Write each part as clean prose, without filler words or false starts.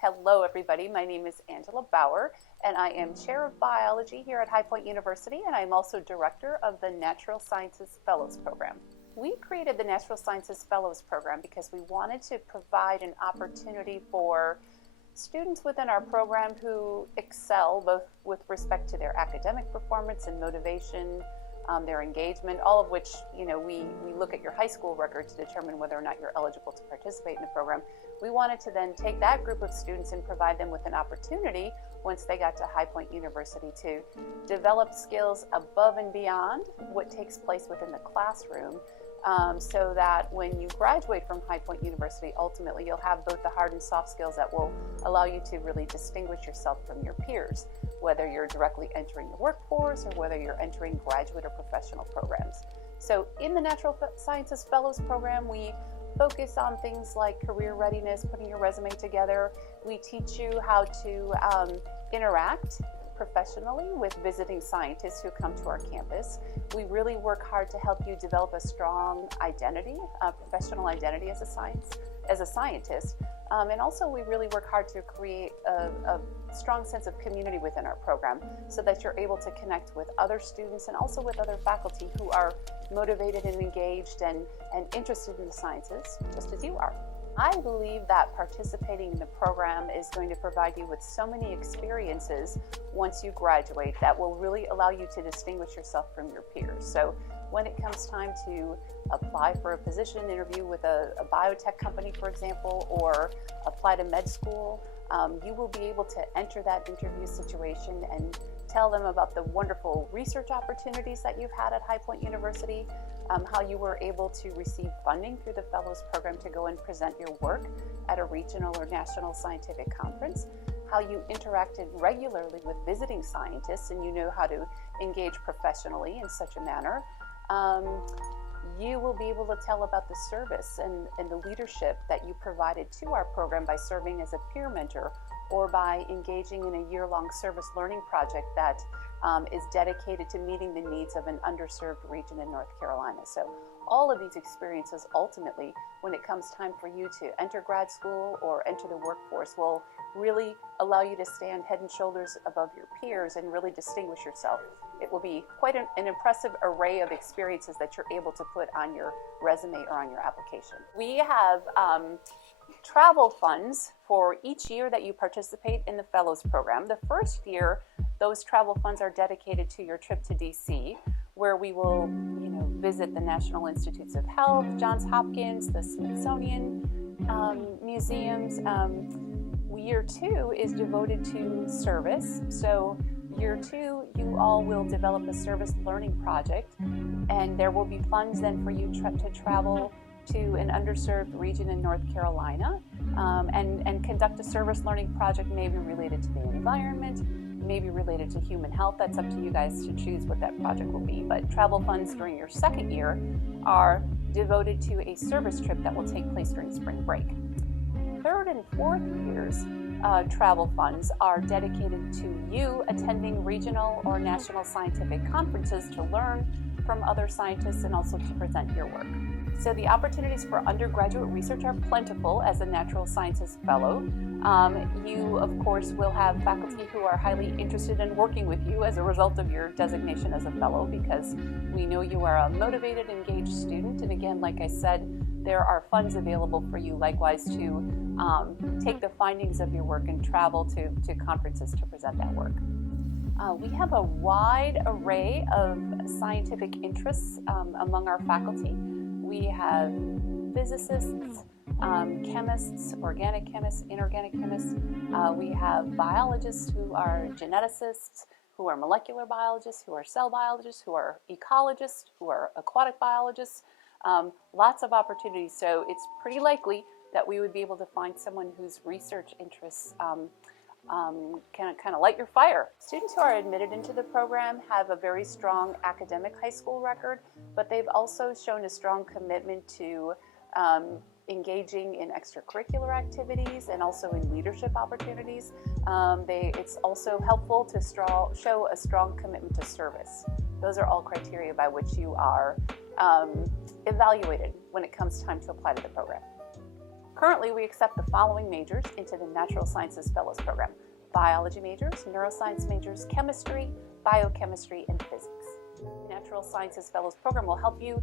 Hello everybody, my name is Angela Bauer and I am Chair of Biology here at High Point University, and I'm also Director of the Natural Sciences Fellows Program. We created the Natural Sciences Fellows Program because we wanted to provide an opportunity for students within our program who excel both with respect to their academic performance and motivation, their engagement, all of which, we look at your high school record to determine whether or not you're eligible to participate in the program. We wanted to then take that group of students and provide them with an opportunity once they got to High Point University to develop skills above and beyond what takes place within the classroom, so that when you graduate from High Point University, ultimately you'll have both the hard and soft skills that will allow you to really distinguish yourself from your peers, whether you're directly entering the workforce or whether you're entering graduate or professional programs. So in the Natural Sciences Fellows Program, we focus on things like career readiness, putting your resume together. We teach you how to interact professionally with visiting scientists who come to our campus. We really work hard to help you develop a strong identity, a professional identity as a scientist. And also we really work hard to create a strong sense of community within our program so that you're able to connect with other students and also with other faculty who are motivated and engaged and interested in the sciences, just as you are. I believe that participating in the program is going to provide you with so many experiences once you graduate that will really allow you to distinguish yourself from your peers. So when it comes time to apply for a position interview with a biotech company, for example, or apply to med school, you will be able to enter that interview situation and tell them about the wonderful research opportunities that you've had at High Point University, how you were able to receive funding through the Fellows Program to go and present your work at a regional or national scientific conference, how you interacted regularly with visiting scientists and you know how to engage professionally in such a manner. You will be able to tell about the service and the leadership that you provided to our program by serving as a peer mentor or by engaging in a year-long service learning project that is dedicated to meeting the needs of an underserved region in North Carolina. So all of these experiences ultimately, when it comes time for you to enter grad school or enter the workforce, will really allow you to stand head and shoulders above your peers and really distinguish yourself. It will be quite an impressive array of experiences that you're able to put on your resume or on your application. We have travel funds for each year that you participate in the Fellows Program. The first year, those travel funds are dedicated to your trip to DC, where we will visit the National Institutes of Health, Johns Hopkins, the Smithsonian museums. Year 2 is devoted to service. So year 2, you all will develop a service learning project, and there will be funds then for you to travel to an underserved region in North Carolina and conduct a service learning project, maybe related to the environment, maybe related to human health. That's up to you guys to choose what that project will be. But travel funds during your second year are devoted to a service trip that will take place during spring break. Third and fourth years, travel funds are dedicated to you attending regional or national scientific conferences to learn from other scientists and also to present your work. So the opportunities for undergraduate research are plentiful as a Natural Sciences Fellow. You, of course, will have faculty who are highly interested in working with you as a result of your designation as a fellow, because we know you are a motivated, engaged student. And again, like I said, there are funds available for you likewise to take the findings of your work and travel to conferences to present that work. We have a wide array of scientific interests among our faculty. We have physicists, chemists, organic chemists, inorganic chemists. We have biologists who are geneticists, who are molecular biologists, who are cell biologists, who are ecologists, who are aquatic biologists. Lots of opportunities. So it's pretty likely that we would be able to find someone whose research interests can kind of light your fire. Students who are admitted into the program have a very strong academic high school record, but they've also shown a strong commitment to engaging in extracurricular activities and also in leadership opportunities. It's also helpful to show a strong commitment to service. Those are all criteria by which you are evaluated when it comes time to apply to the program. Currently, we accept the following majors into the Natural Sciences Fellows Program: biology majors, neuroscience majors, chemistry, biochemistry, and physics. The Natural Sciences Fellows Program will help you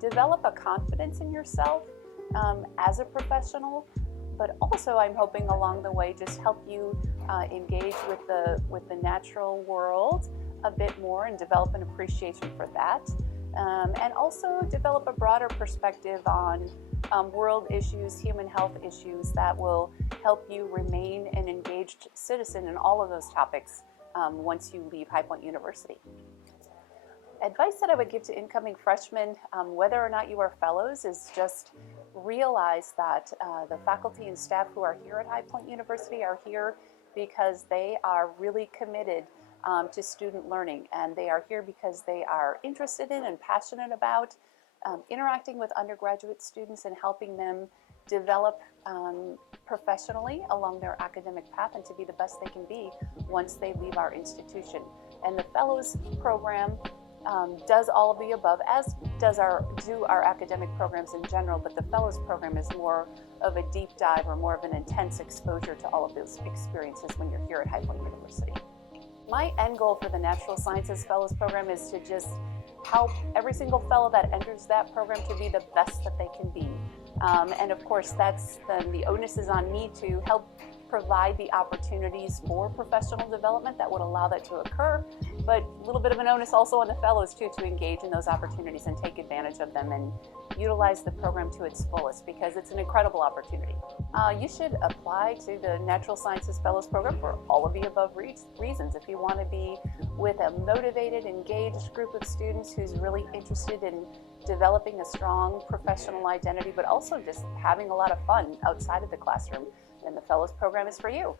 develop a confidence in yourself as a professional, but also I'm hoping along the way just help you engage with the natural world a bit more and develop an appreciation for that, and also develop a broader perspective on world issues, human health issues that will help you remain an engaged citizen in all of those topics once you leave High Point University. Advice that I would give to incoming freshmen, whether or not you are fellows, is just realize that the faculty and staff who are here at High Point University are here because they are really committed to student learning, and they are here because they are interested in and passionate about interacting with undergraduate students and helping them develop professionally along their academic path and to be the best they can be once they leave our institution. And the Fellows Program does all of the above, as do our academic programs in general, but the Fellows Program is more of a deep dive or more of an intense exposure to all of those experiences when you're here at High Point University. My end goal for the Natural Sciences Fellows Program is to just help every single fellow that enters that program to be the best that they can be. And of course, the onus is on me to help provide the opportunities for professional development that would allow that to occur, but a little bit of an onus also on the fellows too to engage in those opportunities and take advantage of them and utilize the program to its fullest, because it's an incredible opportunity. You should apply to the Natural Sciences Fellows Program for all of the above reasons. If you want to be with a motivated, engaged group of students who's really interested in developing a strong professional identity, but also just having a lot of fun outside of the classroom, then the Fellows Program is for you.